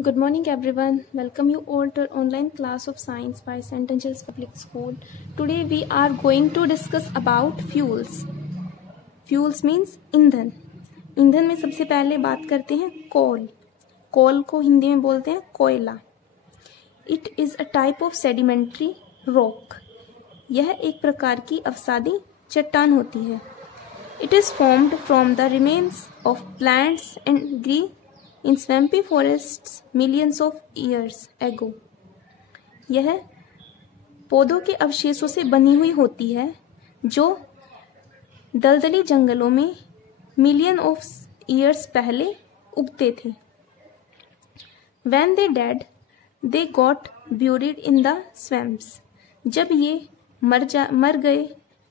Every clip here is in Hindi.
Good morning, everyone. Welcome you all to our online class of science by St. Angel's Public School. Today we are going to discuss about fuels. Fuels means ईंधन. ईंधन में सबसे पहले बात करते हैं कोल. कोल को हिंदी में बोलते हैं कोयला. It is a type of sedimentary rock. यह एक प्रकार की अवसादी चट्टान होती है. It is formed from the remains of plants and grew in swampy forests millions of years ago. यह पौधों के अवशेषों से बनी हुई होती है जो दलदली जंगलों में मिलियन ऑफ ईयर्स पहले उगते थे. When they died, they got buried in the swamps. जब ये मर गए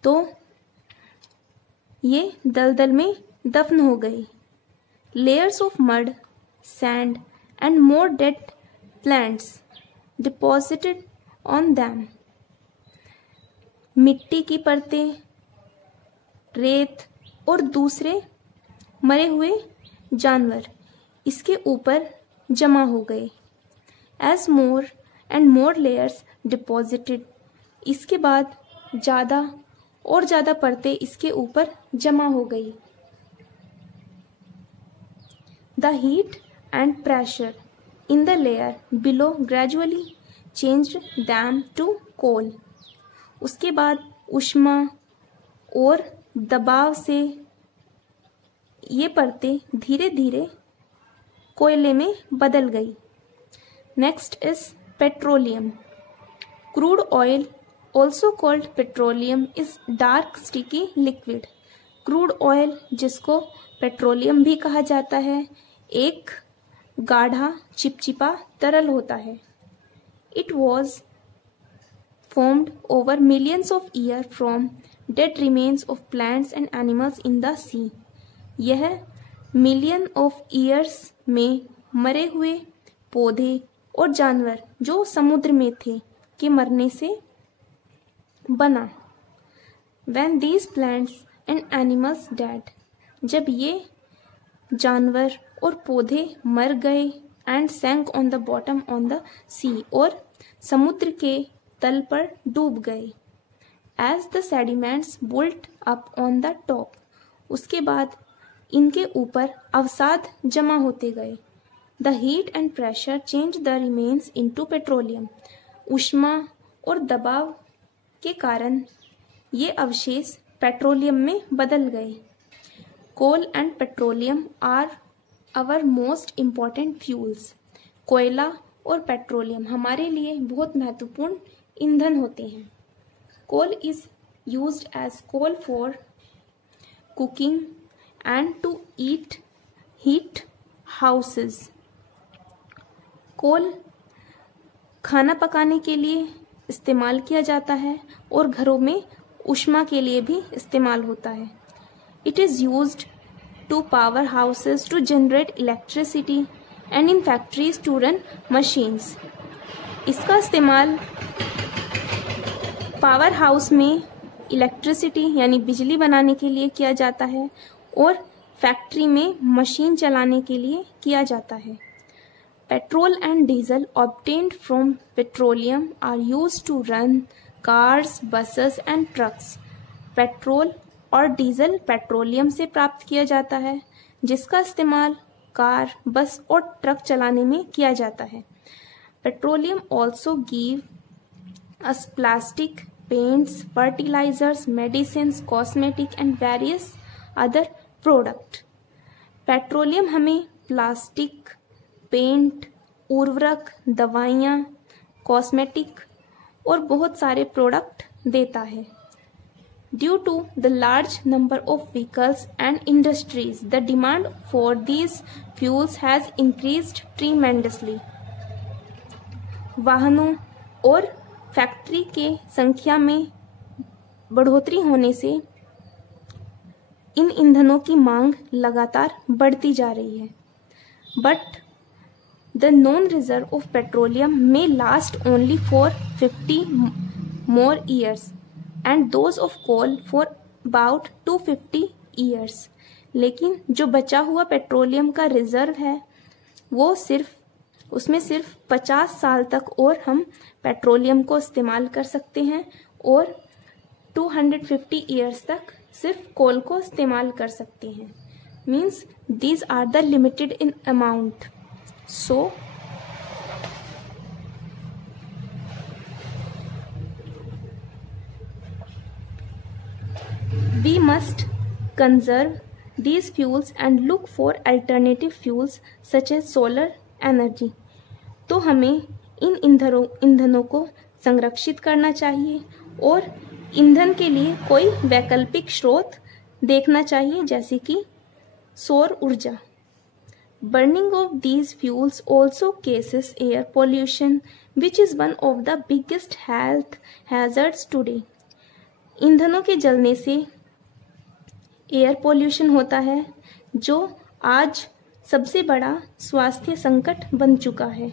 तो ये दलदल में दफन हो गए. Layers of mud, sand and more dead plants deposited on them. मिट्टी की परतें, रेत और दूसरे मरे हुए जानवर इसके ऊपर जमा हो गए. As more and more layers deposited, इसके बाद ज़्यादा और ज़्यादा परतें इसके ऊपर जमा हो गई. The heat and pressure in the layer below gradually changed them to coal. उसके बाद ऊष्मा और दबाव से ये परतें धीरे धीरे कोयले में बदल गई. Next is petroleum. Crude oil, also called petroleum, is dark sticky liquid. Crude oil, जिसको पेट्रोलियम भी कहा जाता है, एक गाढ़ा चिपचिपा तरल होता है. It was formed over millions of years from dead remains of plants and animals in the sea. यह मिलियन ऑफ ईयर्स में मरे हुए पौधे और जानवर जो समुद्र में थे के मरने से बना. When these plants and animals died, जब ये जानवर और पौधे मर गए and sank on the bottom on the sea, और समुद्र के तल पर डूब गए. As the sediments built up on the top, उसके बाद इनके ऊपर अवसाद जमा होते गए. The heat and pressure change the remains into petroleum. ऊष्मा और दबाव के कारण ये अवशेष पेट्रोलियम में बदल गए. Coal and petroleum are our most important fuels. कोयला और पेट्रोलियम हमारे लिए बहुत महत्वपूर्ण ईंधन होते हैं. Coal is used as coal for cooking and to heat houses. Coal खाना पकाने के लिए इस्तेमाल किया जाता है और घरों में ऊष्मा के लिए भी इस्तेमाल होता है. It is used to power houses to generate electricity and in factories to run machines. इसका इस्तेमाल पावर हाउस में इलेक्ट्रिसिटी यानी बिजली बनाने के लिए किया जाता है और फैक्ट्री में मशीन चलाने के लिए किया जाता है. Petrol and diesel obtained from petroleum are used to run cars, buses and trucks. Petrol और डीजल पेट्रोलियम से प्राप्त किया जाता है जिसका इस्तेमाल कार, बस और ट्रक चलाने में किया जाता है. Petroleum also give us plastic, paints, fertilisers, medicines, cosmetic and various other product. Petroleum हमें प्लास्टिक, पेंट, उर्वरक, दवाइयाँ, कॉस्मेटिक और बहुत सारे प्रोडक्ट देता है. Due to the large number of vehicles and industries, the demand for these fuels has increased tremendously. वाहनों और फैक्ट्री के संख्या में बढ़ोतरी होने से इन ईंधनों की मांग लगातार बढ़ती जा रही है. But the known reserve of petroleum may last only for 50 more years. And those of coal for about 250 years. लेकिन जो बचा हुआ पेट्रोलियम का रिजर्व है वो सिर्फ उसमें सिर्फ 50 साल तक और हम पेट्रोलियम को इस्तेमाल कर सकते हैं और 250 ईयर्स तक सिर्फ कोल को इस्तेमाल कर सकते हैं. Means these are the limited in amount. So we must conserve these fuels and look for alternative fuels such as solar energy. तो हमें इन ईंधनों को संरक्षित करना चाहिए और ईंधन के लिए कोई वैकल्पिक स्रोत देखना चाहिए जैसे कि सौर ऊर्जा. Burning of these fuels also causes air pollution, which is one of the biggest health hazards today. ईंधनों के जलने से एयर पोल्यूशन होता है जो आज सबसे बड़ा स्वास्थ्य संकट बन चुका है.